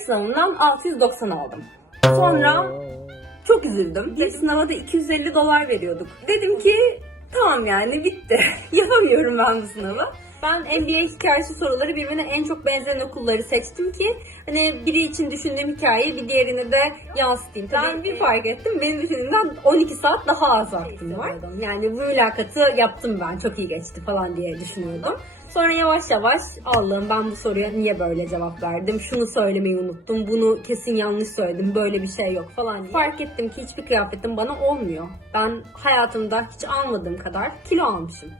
ilk sınavından 690 aldım. Sonra çok üzüldüm. İlk sınava da 250 dolar veriyorduk. Dedim ki tamam yani bitti. Yapamıyorum ben bu sınavı. Ben MBA hikayesi soruları birbirine en çok benzeyen okulları seçtim ki hani biri için düşündüğüm hikayeyi bir diğerine de yansıtayım. Ben bir fark ettim. Benim düşündüğümden 12 saat daha az vaktim var. Yani bu mülakatı yaptım ben. Çok iyi geçti falan diye düşünüyordum. Sonra yavaş yavaş Allah'ım ben bu soruya niye böyle cevap verdim? Şunu söylemeyi unuttum. Bunu kesin yanlış söyledim. Böyle bir şey yok falan diye. Fark ettim ki hiçbir kıyafetim bana olmuyor. Ben hayatımda hiç almadığım kadar kilo almışım.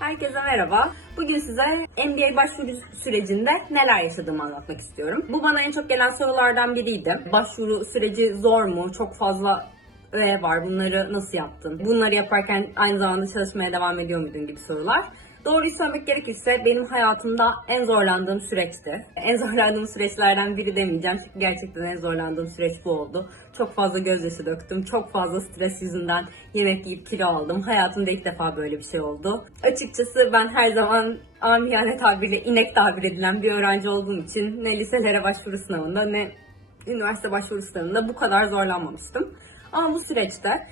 Herkese merhaba. Bugün size MBA başvuru sürecinde neler yaşadığımı anlatmak istiyorum. Bu bana en çok gelen sorulardan biriydi. Başvuru süreci zor mu? Çok fazla öğe var. Bunları nasıl yaptın? Bunları yaparken aynı zamanda çalışmaya devam ediyor muydun gibi sorular. Doğruyu söylemek gerekirse benim hayatımda en zorlandığım süreçti. En zorlandığım süreçlerden biri demeyeceğim çünkü gerçekten en zorlandığım süreç bu oldu. Çok fazla gözyaşı döktüm. Çok fazla stres yüzünden yemek yiyip kilo aldım. Hayatımda ilk defa böyle bir şey oldu. Açıkçası ben her zaman amiyane tabirle inek tabir edilen bir öğrenci olduğum için ne liselere başvuru sınavında ne üniversite başvuru sınavında bu kadar zorlanmamıştım. Ama bu süreçte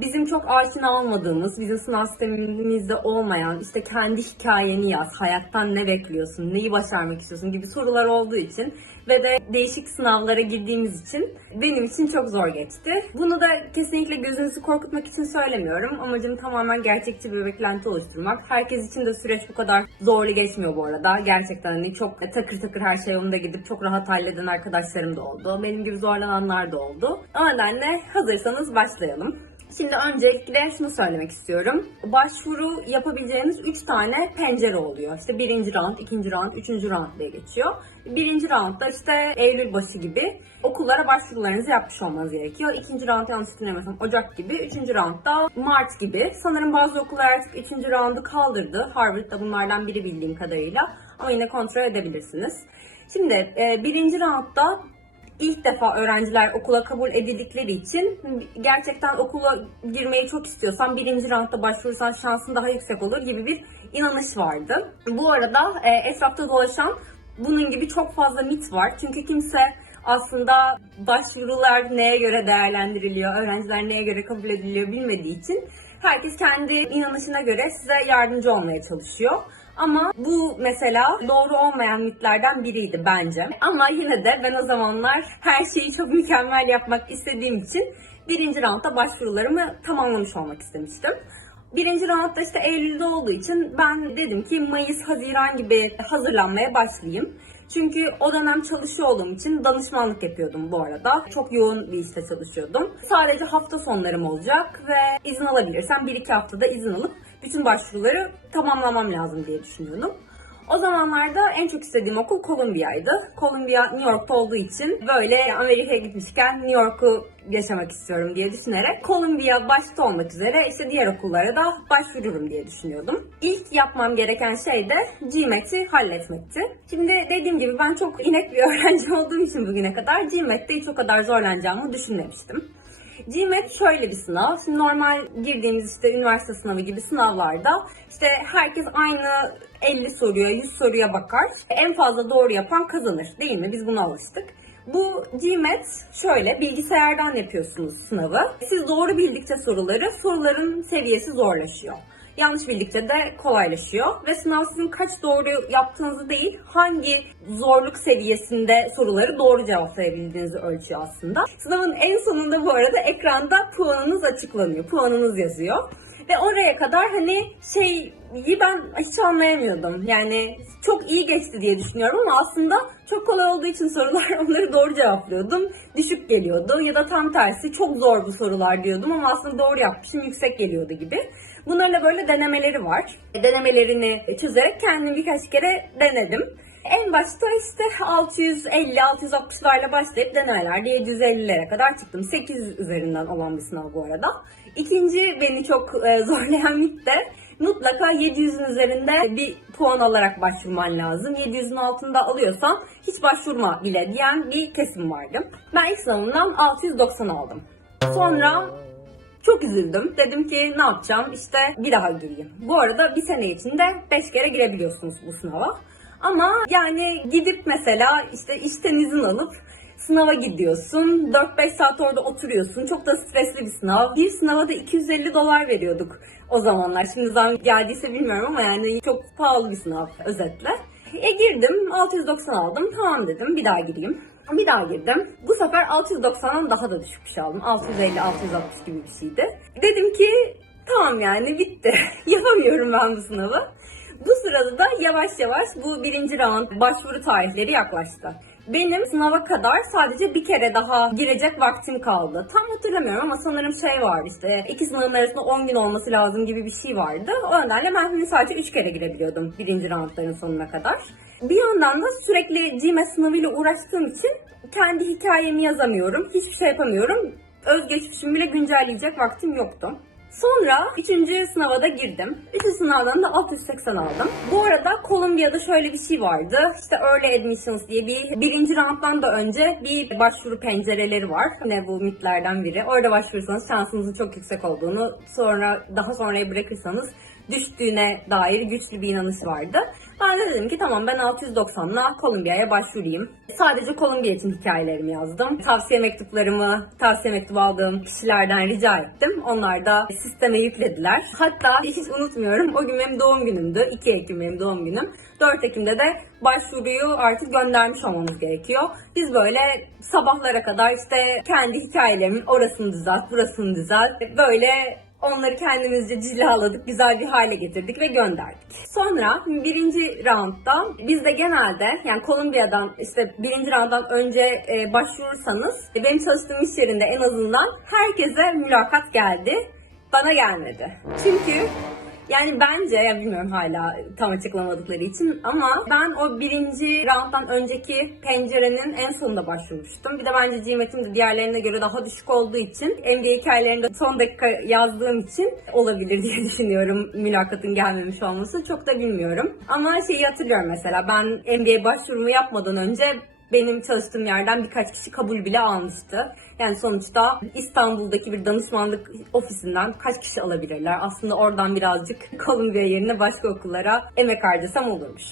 bizim çok aşina olmadığımız, bizim sınav sistemimizde olmayan, işte kendi hikayeni yaz, hayattan ne bekliyorsun, neyi başarmak istiyorsun gibi sorular olduğu için ve de değişik sınavlara girdiğimiz için benim için çok zor geçti. Bunu da kesinlikle gözünüzü korkutmak için söylemiyorum. Amacım tamamen gerçekçi bir beklenti oluşturmak. Herkes için de süreç bu kadar zorlu geçmiyor bu arada. Gerçekten hani çok takır takır her şey yolunda gidip çok rahat halleden arkadaşlarım da oldu. Benim gibi zorlananlar da oldu. O nedenle hazırsanız başlayalım. Şimdi öncelikle şunu söylemek istiyorum. Başvuru yapabileceğiniz 3 tane pencere oluyor. İşte birinci round, ikinci round, üçüncü round diye geçiyor. Birinci roundda işte Eylül başı gibi okullara başvurularınızı yapmış olmanız gerekiyor. İkinci round yanlış hatırlamıyorsam Ocak gibi. Üçüncü roundda Mart gibi. Sanırım bazı okullar artık üçüncü roundu kaldırdı. Harvard'da bunlardan biri bildiğim kadarıyla. Ama yine kontrol edebilirsiniz. Şimdi e, birinci roundda ilk defa öğrenciler okula kabul edildikleri için gerçekten okula girmeyi çok istiyorsan birinci roundda başvurursan şansın daha yüksek olur gibi bir inanış vardı. Bu arada e, etrafta dolaşan bunun gibi çok fazla mit var. Çünkü kimse aslında başvurular neye göre değerlendiriliyor, öğrenciler neye göre kabul ediliyor bilmediği için herkes kendi inanışına göre size yardımcı olmaya çalışıyor. Ama bu mesela doğru olmayan mitlerden biriydi bence. Ama yine de ben o zamanlar her şeyi çok mükemmel yapmak istediğim için birinci roundda başvurularımı tamamlamış olmak istemiştim. Birinci roundda işte Eylül'de olduğu için ben dedim ki Mayıs, Haziran gibi hazırlanmaya başlayayım. Çünkü o dönem çalışıyor olduğum için danışmanlık yapıyordum bu arada. Çok yoğun bir işte çalışıyordum. Sadece hafta sonlarım olacak ve izin alabilirsem 1-2 haftada izin alıp bütün başvuruları tamamlamam lazım diye düşünüyordum. O zamanlarda en çok istediğim okul Columbia'ydı. Columbia New York'ta olduğu için böyle Amerika'ya gitmişken New York'u yaşamak istiyorum diye düşünerek Columbia başta olmak üzere işte diğer okullara da başvururum diye düşünüyordum. İlk yapmam gereken şey de GMAT'i halletmekti. Şimdi dediğim gibi ben çok inek bir öğrenci olduğum için bugüne kadar GMAT'te hiç o kadar zorlanacağımı düşünmemiştim. GMAT şöyle bir sınav. Şimdi normal girdiğimiz işte üniversite sınavı gibi sınavlarda işte herkes aynı 50 soruya, 100 soruya bakar. En fazla doğru yapan kazanır değil mi? Biz buna alıştık. Bu GMAT şöyle, bilgisayardan yapıyorsunuz sınavı. Siz doğru bildikçe soruları, soruların seviyesi zorlaşıyor. Yanlış bildikçe de kolaylaşıyor ve sınav sizin kaç doğru yaptığınızı değil, hangi zorluk seviyesinde soruları doğru cevaplayabildiğinizi ölçüyor aslında. Sınavın en sonunda bu arada ekranda puanınız açıklanıyor, puanınız yazıyor. Ve oraya kadar hani şeyi ben hiç anlayamıyordum. Yani çok iyi geçti diye düşünüyorum ama aslında çok kolay olduğu için sorular onları doğru cevaplıyordum. Düşük geliyordu ya da tam tersi çok zor bu sorular diyordum ama aslında doğru yapmışım yüksek geliyordu gibi. Bunlarla böyle denemeleri var. Denemelerini çözerek kendim birkaç kere denedim. En başta işte 650-660'larla başlayıp denemelerde 750'lere kadar çıktım. 8 üzerinden olan bir sınav bu arada. İkinci beni çok e, zorlayan mit de mutlaka 700'ün üzerinde bir puan alarak başvurman lazım. 700'ün altında alıyorsan hiç başvurma bile diyen bir kesim vardı. Ben ilk sınavımdan 690 aldım. Sonra çok üzüldüm. Dedim ki ne yapacağım? İşte bir daha gireyim. Bu arada bir sene içinde 5 kere girebiliyorsunuz bu sınava. Ama yani gidip mesela işte işten izin alıp sınava gidiyorsun. 4-5 saat orada oturuyorsun. Çok da stresli bir sınav. Bir sınava da 250 dolar veriyorduk o zamanlar. Şimdi zam geldiyse bilmiyorum ama yani çok pahalı bir sınav özetle. E girdim 690 aldım. Tamam dedim bir daha gireyim. Bir daha girdim. Bu sefer 690'dan daha da düşük bir şey aldım. 650 660 gibi bir şeydi. Dedim ki tamam yani bitti. Yapamıyorum ben bu sınavı. Bu sırada da yavaş yavaş bu birinci round başvuru tarihleri yaklaştı. Benim sınava kadar sadece bir kere daha girecek vaktim kaldı. Tam hatırlamıyorum ama sanırım şey vardı işte iki sınavın arasında 10 gün olması lazım gibi bir şey vardı. O nedenle ben şimdi sadece 3 kere girebiliyordum birinci roundların sonuna kadar. Bir yandan da sürekli GMAT sınavıyla uğraştığım için kendi hikayemi yazamıyorum. Hiçbir şey yapamıyorum. Özgeçmişimi bile güncelleyecek vaktim yoktu. Sonra üçüncü sınava da girdim. Üçüncü sınavdan da 680 aldım. Bu arada Columbia'da şöyle bir şey vardı. İşte Early Admissions diye bir birinci rounddan da önce bir başvuru pencereleri var. Ne bu mitlerden biri. Orada başvurursanız şansınızın çok yüksek olduğunu, sonra daha sonraya bırakırsanız düştüğüne dair güçlü bir inanış vardı. Ben de dedim ki tamam ben 690'la Columbia'ya başvurayım. Sadece Columbia için hikayelerimi yazdım. Tavsiye mektuplarımı, tavsiye mektubu aldığım kişilerden rica ettim. Onlar da sisteme yüklediler. Hatta hiç unutmuyorum o gün benim doğum günümdü. 2 Ekim benim doğum günüm. 4 Ekim'de de başvuruyu artık göndermiş olmamız gerekiyor. Biz böyle sabahlara kadar işte kendi hikayelerimin orasını düzelt, burasını düzelt. Böyle Onları kendimizce cilaladık, güzel bir hale getirdik ve gönderdik. Sonra birinci roundda biz de genelde yani Kolombiya'dan işte birinci rounddan önce e, başvurursanız benim çalıştığım iş yerinde en azından herkese mülakat geldi. Bana gelmedi. Çünkü yani bence, ya bilmiyorum hala tam açıklamadıkları için ama ben o birinci rounddan önceki pencerenin en sonunda başvurmuştum. Bir de bence GMAT'im de diğerlerine göre daha düşük olduğu için NBA hikayelerinde son dakika yazdığım için olabilir diye düşünüyorum mülakatın gelmemiş olması. Çok da bilmiyorum. Ama şeyi hatırlıyorum mesela ben NBA başvurumu yapmadan önce benim çalıştığım yerden birkaç kişi kabul bile almıştı. Yani sonuçta İstanbul'daki bir danışmanlık ofisinden kaç kişi alabilirler? Aslında oradan birazcık Columbia yerine başka okullara emek harcasam olurmuş.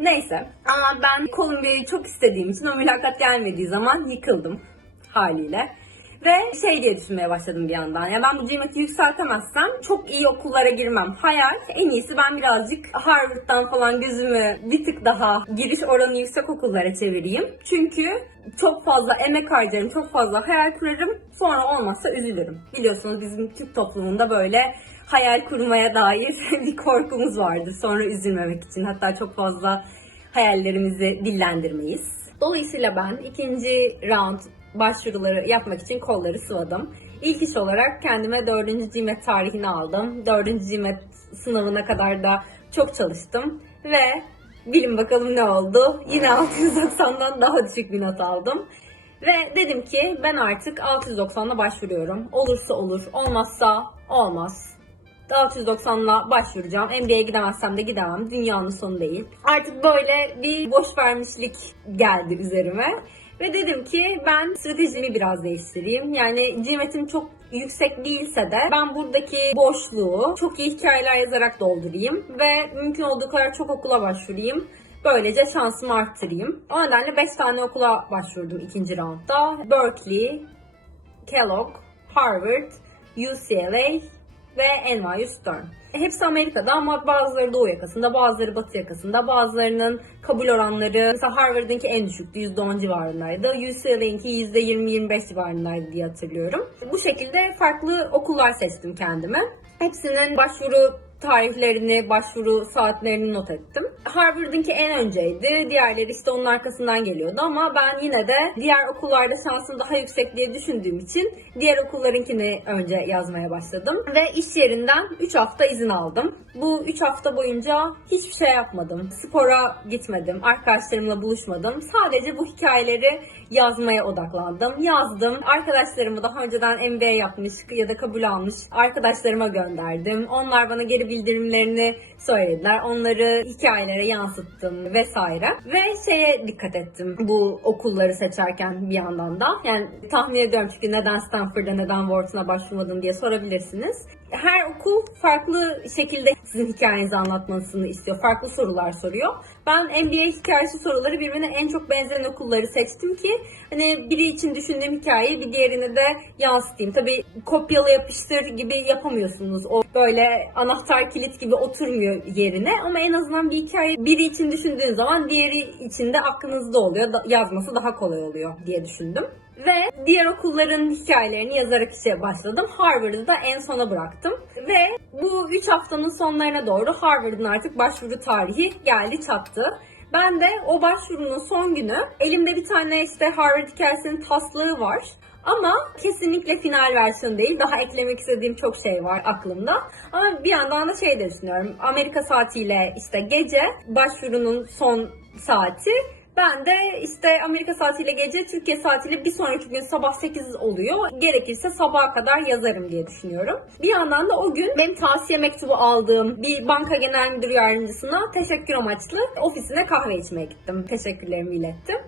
Neyse ama ben Columbia'yı çok istediğim için o mülakat gelmediği zaman yıkıldım haliyle. Ve şey diye düşünmeye başladım bir yandan. Ya ben bu GMAT'i yükseltemezsem çok iyi okullara girmem. Hayal. En iyisi ben birazcık Harvard'dan falan gözümü bir tık daha giriş oranı yüksek okullara çevireyim. Çünkü çok fazla emek harcarım, çok fazla hayal kurarım. Sonra olmazsa üzülürüm. Biliyorsunuz bizim Türk toplumunda böyle hayal kurmaya dair bir korkumuz vardır. Sonra üzülmemek için. Hatta çok fazla hayallerimizi dillendirmeyiz. Dolayısıyla ben ikinci round başvuruları yapmak için kolları sıvadım. İlk iş olarak kendime 4. GMAT tarihini aldım. 4. GMAT sınavına kadar da çok çalıştım. Ve bilin bakalım ne oldu? Yine 690'dan daha düşük bir not aldım. Ve dedim ki ben artık 690'la başvuruyorum. Olursa olur, olmazsa olmaz. 690'la başvuracağım. MBA'ye gidemezsem de gidemem. Dünyanın sonu değil. Artık böyle bir boş vermişlik geldi üzerime. Ve dedim ki ben stratejimi biraz değiştireyim. Yani GMAT'im çok yüksek değilse de ben buradaki boşluğu çok iyi hikayeler yazarak doldurayım ve mümkün olduğu kadar çok okula başvurayım. Böylece şansımı arttırayım. O nedenle 5 tane okula başvurdum ikinci roundda. Berkeley, Kellogg, Harvard, UCLA ve NYU Stern. Hepsi Amerika'da ama bazıları Doğu yakasında, bazıları Batı yakasında, bazılarının kabul oranları mesela Harvard'ınki en düşüktü, %10 civarındaydı. UCLA'ninki %20-25 civarındaydı diye hatırlıyorum. Bu şekilde farklı okullar seçtim kendime. Hepsinin başvuru tarihlerini, başvuru saatlerini not ettim. Harvard'ınki en önceydi. Diğerleri işte onun arkasından geliyordu ama ben yine de diğer okullarda şansım daha yüksek diye düşündüğüm için diğer okullarınkini önce yazmaya başladım. Ve iş yerinden 3 hafta izin aldım. Bu 3 hafta boyunca hiçbir şey yapmadım. Spora gitmedim, arkadaşlarımla buluşmadım. Sadece bu hikayeleri yazmaya odaklandım. Yazdım. Arkadaşlarımı daha önceden MBA yapmış ya da kabul almış arkadaşlarıma gönderdim. Onlar bana geri bildirimlerini söylediler. Onları hikayelere yansıttım vesaire. Ve şeye dikkat ettim bu okulları seçerken bir yandan da. Yani tahmin ediyorum çünkü neden Stanford'a neden Wharton'a başvurmadım diye sorabilirsiniz. Her okul farklı şekilde sizin hikayenizi anlatmasını istiyor. Farklı sorular soruyor. Ben MBA hikayesi soruları birbirine en çok benzeyen okulları seçtim ki hani biri için düşündüğüm hikayeyi bir diğerine de yansıtayım. Tabii kopyala yapıştır gibi yapamıyorsunuz. O böyle anahtar kilit gibi oturmuyor yerine ama en azından bir hikaye biri için düşündüğün zaman diğeri için de aklınızda oluyor. Yazması daha kolay oluyor diye düşündüm. Ve diğer okulların hikayelerini yazarak işe başladım. Harvard'ı da en sona bıraktım. Ve bu 3 haftanın sonlarına doğru Harvard'ın artık başvuru tarihi geldi çattı. Ben de o başvurunun son günü elimde bir tane işte Harvard hikayesinin taslağı var. Ama kesinlikle final versiyonu değil. Daha eklemek istediğim çok şey var aklımda. Ama bir yandan da şey de düşünüyorum. Amerika saatiyle işte gece başvurunun son saati. Ben de işte Amerika saatiyle gece, Türkiye saatiyle bir sonraki gün sabah 8 oluyor. Gerekirse sabaha kadar yazarım diye düşünüyorum. Bir yandan da o gün benim tavsiye mektubu aldığım bir banka genel müdür yardımcısına teşekkür amaçlı ofisine kahve içmeye gittim. Teşekkürlerimi ilettim.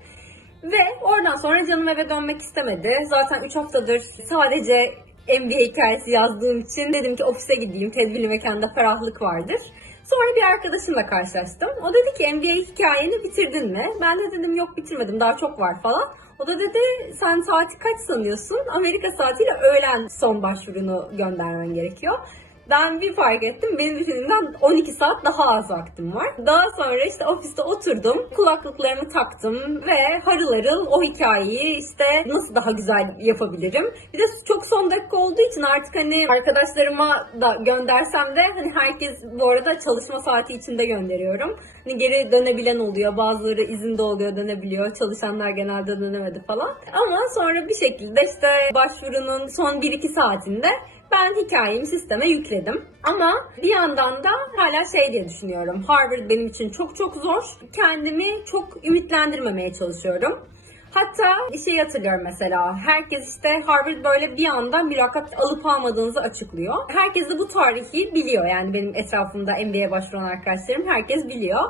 Ve oradan sonra canım eve dönmek istemedi. Zaten 3 haftadır sadece MBA hikayesi yazdığım için dedim ki ofise gideyim. Tedbirli mekanda ferahlık vardır. Sonra bir arkadaşımla karşılaştım. O dedi ki MBA hikayeni bitirdin mi? Ben de dedim yok bitirmedim daha çok var falan. O da dedi sen saati kaç sanıyorsun? Amerika saatiyle öğlen son başvurunu göndermen gerekiyor. Ben bir fark ettim. Benim düşündüğümden 12 saat daha az vaktim var. Daha sonra işte ofiste oturdum. Kulaklıklarımı taktım ve harıl harıl o hikayeyi işte nasıl daha güzel yapabilirim. Bir de çok son dakika olduğu için artık hani arkadaşlarıma da göndersem de hani herkes bu arada çalışma saati içinde gönderiyorum. Hani geri dönebilen oluyor. Bazıları izinde oluyor dönebiliyor. Çalışanlar genelde dönemedi falan. Ama sonra bir şekilde işte başvurunun son 1-2 saatinde ben hikayemi sisteme yükledim. Ama bir yandan da hala şey diye düşünüyorum. Harvard benim için çok çok zor. Kendimi çok ümitlendirmemeye çalışıyorum. Hatta şeyi hatırlıyorum mesela. Herkes işte Harvard böyle bir anda mülakat alıp almadığınızı açıklıyor. Herkes de bu tarihi biliyor. Yani benim etrafımda MBA'ye başvuran arkadaşlarım herkes biliyor.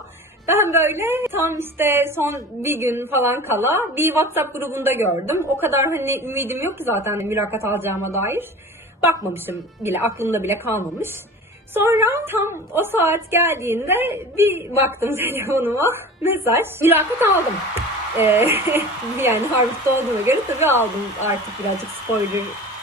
Ben böyle tam işte son bir gün falan kala bir WhatsApp grubunda gördüm. O kadar hani ümidim yok ki zaten mülakat alacağıma dair. Bakmamışım bile, aklımda bile kalmamış. Sonra tam o saat geldiğinde bir baktım telefonuma mesaj. Mülakat aldım. Ee, yani Harvard'da olduğuna göre tabii aldım. Artık birazcık spoiler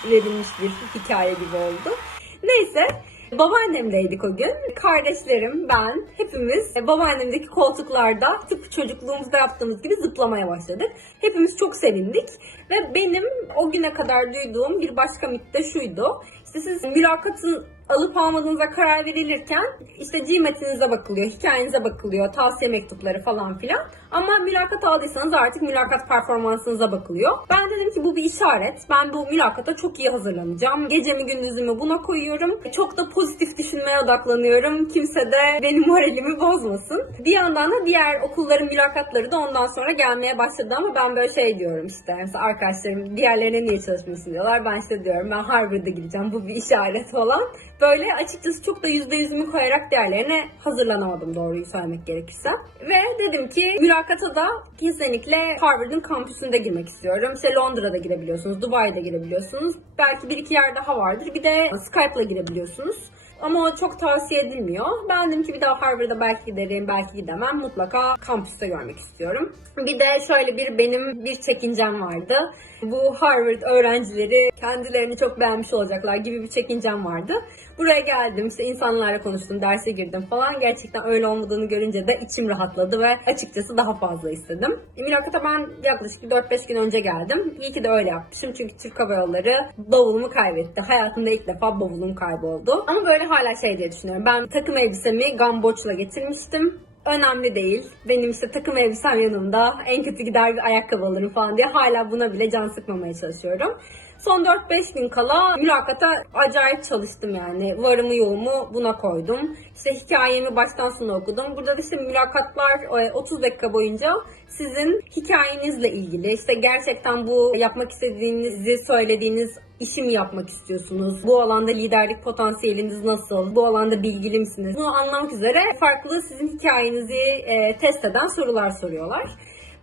verilmiş bir hikaye gibi oldu. Neyse Babaannemdeydik o gün. Kardeşlerim, ben, hepimiz e, babaannemdeki koltuklarda tıpkı çocukluğumuzda yaptığımız gibi zıplamaya başladık. Hepimiz çok sevindik. Ve benim o güne kadar duyduğum bir başka mit de şuydu. İşte siz mülakatın alıp almadığınıza karar verilirken işte GMAT'inize bakılıyor, hikayenize bakılıyor, tavsiye mektupları falan filan. Ama mülakat aldıysanız artık mülakat performansınıza bakılıyor. Ben dedim ki bu bir işaret. Ben bu mülakata çok iyi hazırlanacağım. Gecemi gündüzümü buna koyuyorum. Çok da pozitif düşünmeye odaklanıyorum. Kimse de benim moralimi bozmasın. Bir yandan da diğer okulların mülakatları da ondan sonra gelmeye başladı ama ben böyle şey diyorum işte. Mesela arkadaşlarım diğerlerine niye çalışmıyorsun diyorlar. Ben işte diyorum ben Harvard'a gideceğim. Bu bir işaret falan. Böyle açıkçası çok da %100'ümü koyarak diğerlerine hazırlanamadım doğruyu söylemek gerekirse. Ve dedim ki mülakata da kesinlikle Harvard'ın kampüsünde girmek istiyorum. İşte Londra'da girebiliyorsunuz, Dubai'de girebiliyorsunuz. Belki bir iki yer daha vardır. Bir de Skype'la girebiliyorsunuz. Ama çok tavsiye edilmiyor. Ben dedim ki bir daha Harvard'a belki giderim, belki gidemem. Mutlaka kampüste görmek istiyorum. Bir de şöyle bir benim bir çekincem vardı. Bu Harvard öğrencileri kendilerini çok beğenmiş olacaklar gibi bir çekincem vardı. Buraya geldim, işte insanlarla konuştum, derse girdim falan. Gerçekten öyle olmadığını görünce de içim rahatladı ve açıkçası daha fazla istedim. Mülakata ben yaklaşık 4-5 gün önce geldim. İyi ki de öyle yapmışım çünkü Türk Hava Yolları bavulumu kaybetti. Hayatımda ilk defa bavulum kayboldu. Ama böyle hala şey diye düşünüyorum. Ben takım elbisemi gamboçla getirmiştim. Önemli değil. Benim işte takım elbisem yanımda. En kötü gider bir ayakkabı alırım falan diye hala buna bile can sıkmamaya çalışıyorum. Son 4-5 gün kala mülakata acayip çalıştım yani. Varımı yoğumu buna koydum. İşte hikayemi baştan sona okudum. Burada da işte mülakatlar e, 30 dakika boyunca sizin hikayenizle ilgili. işte gerçekten bu yapmak istediğinizi söylediğiniz işi mi yapmak istiyorsunuz? Bu alanda liderlik potansiyeliniz nasıl? Bu alanda bilgili misiniz? Bunu anlamak üzere farklı sizin hikayenizi e, test eden sorular soruyorlar.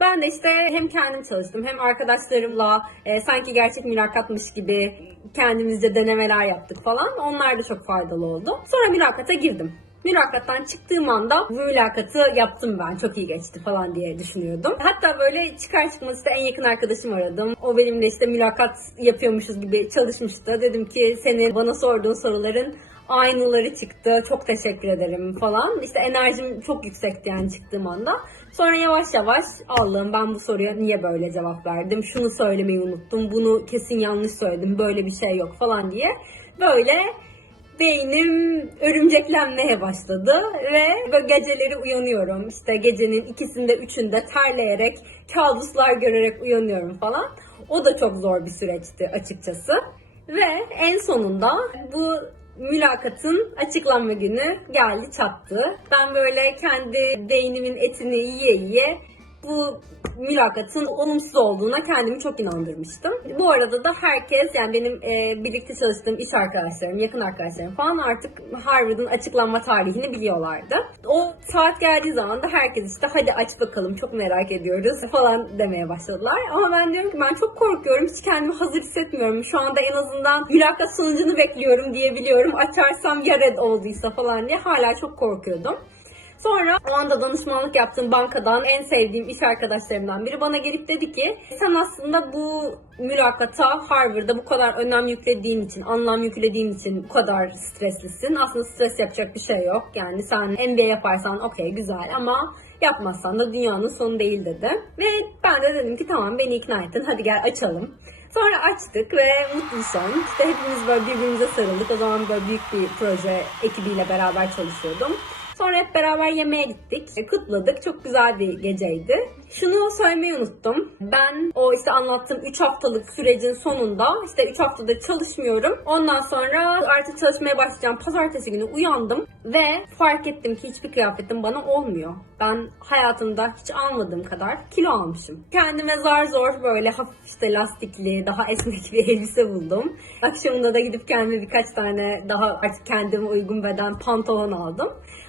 Ben de işte hem kendim çalıştım hem arkadaşlarımla e, sanki gerçek mülakatmış gibi kendimizce denemeler yaptık falan. Onlar da çok faydalı oldu. Sonra mülakata girdim. Mülakattan çıktığım anda bu mülakatı yaptım ben. Çok iyi geçti falan diye düşünüyordum. Hatta böyle çıkar çıkmaz işte en yakın arkadaşım aradım. O benimle işte mülakat yapıyormuşuz gibi çalışmıştı. Dedim ki senin bana sorduğun soruların aynıları çıktı. Çok teşekkür ederim falan. İşte enerjim çok yüksekti yani çıktığım anda. Sonra yavaş yavaş Allah'ım ben bu soruya niye böyle cevap verdim? Şunu söylemeyi unuttum. Bunu kesin yanlış söyledim. Böyle bir şey yok falan diye. Böyle beynim örümceklenmeye başladı ve böyle geceleri uyanıyorum. İşte gecenin ikisinde üçünde terleyerek, kabuslar görerek uyanıyorum falan. O da çok zor bir süreçti açıkçası. Ve en sonunda bu mülakatın açıklanma günü geldi çattı. Ben böyle kendi beynimin etini yiye yiye bu mülakatın olumsuz olduğuna kendimi çok inandırmıştım. Bu arada da herkes yani benim e, birlikte çalıştığım iş arkadaşlarım, yakın arkadaşlarım falan artık Harvard'ın açıklanma tarihini biliyorlardı. O saat geldiği zaman da herkes işte hadi aç bakalım çok merak ediyoruz falan demeye başladılar. Ama ben diyorum ki ben çok korkuyorum. Hiç kendimi hazır hissetmiyorum. Şu anda en azından mülakat sonucunu bekliyorum diyebiliyorum. Açarsam ya red olduysa falan diye hala çok korkuyordum. Sonra o anda danışmanlık yaptığım bankadan en sevdiğim iş arkadaşlarımdan biri bana gelip dedi ki sen aslında bu mülakata Harvard'da bu kadar önem yüklediğin için, anlam yüklediğin için bu kadar streslisin. Aslında stres yapacak bir şey yok. Yani sen MBA yaparsan okey güzel ama yapmazsan da dünyanın sonu değil dedi. Ve ben de dedim ki tamam beni ikna ettin hadi gel açalım. Sonra açtık ve mutlu son. İşte hepimiz böyle birbirimize sarıldık. O zaman böyle büyük bir proje ekibiyle beraber çalışıyordum. Sonra hep beraber yemeğe gittik. E, Kutladık. Çok güzel bir geceydi. Şunu söylemeyi unuttum. Ben o işte anlattığım 3 haftalık sürecin sonunda işte 3 haftada çalışmıyorum. Ondan sonra artık çalışmaya başlayacağım. Pazartesi günü uyandım ve fark ettim ki hiçbir kıyafetim bana olmuyor. Ben hayatımda hiç almadığım kadar kilo almışım. Kendime zar zor böyle hafif işte lastikli, daha esnek bir elbise buldum. Akşamında da gidip kendime birkaç tane daha artık kendime uygun beden pantolon aldım.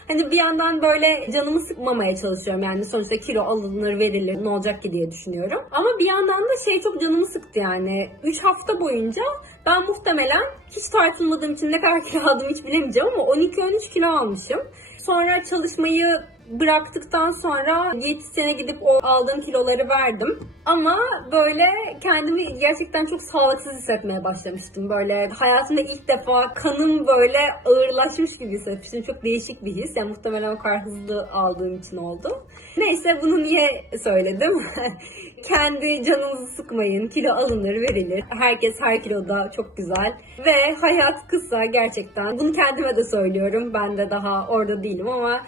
Hani bir yandan böyle canımı sıkmamaya çalışıyorum. Yani sonuçta kilo alınır verilir ne olacak ki diye düşünüyorum. Ama bir yandan da şey çok canımı sıktı yani. 3 hafta boyunca ben muhtemelen hiç tartılmadığım için ne kadar kilo aldım hiç bilemeyeceğim ama 12-13 kilo almışım. Sonra çalışmayı bıraktıktan sonra diyetisyene gidip o aldığım kiloları verdim. Ama böyle kendimi gerçekten çok sağlıksız hissetmeye başlamıştım. Böyle hayatımda ilk defa kanım böyle ağırlaşmış gibi hissetmiştim. Çok değişik bir his. Yani muhtemelen o kadar hızlı aldığım için oldu. Neyse bunu niye söyledim? Kendi canınızı sıkmayın. Kilo alınır, verilir. Herkes her kiloda çok güzel. Ve hayat kısa gerçekten. Bunu kendime de söylüyorum. Ben de daha orada değilim ama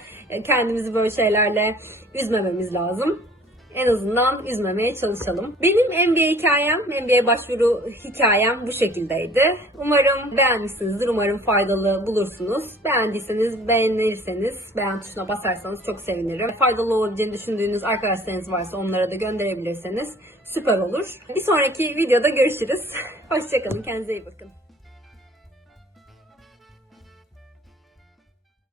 kendimizi böyle şeylerle üzmememiz lazım. En azından üzmemeye çalışalım. Benim MBA hikayem, MBA başvuru hikayem bu şekildeydi. Umarım beğenmişsinizdir, umarım faydalı bulursunuz. Beğendiyseniz, beğenirseniz, beğen tuşuna basarsanız çok sevinirim. Faydalı olabileceğini düşündüğünüz arkadaşlarınız varsa onlara da gönderebilirseniz süper olur. Bir sonraki videoda görüşürüz. Hoşçakalın, kendinize iyi bakın.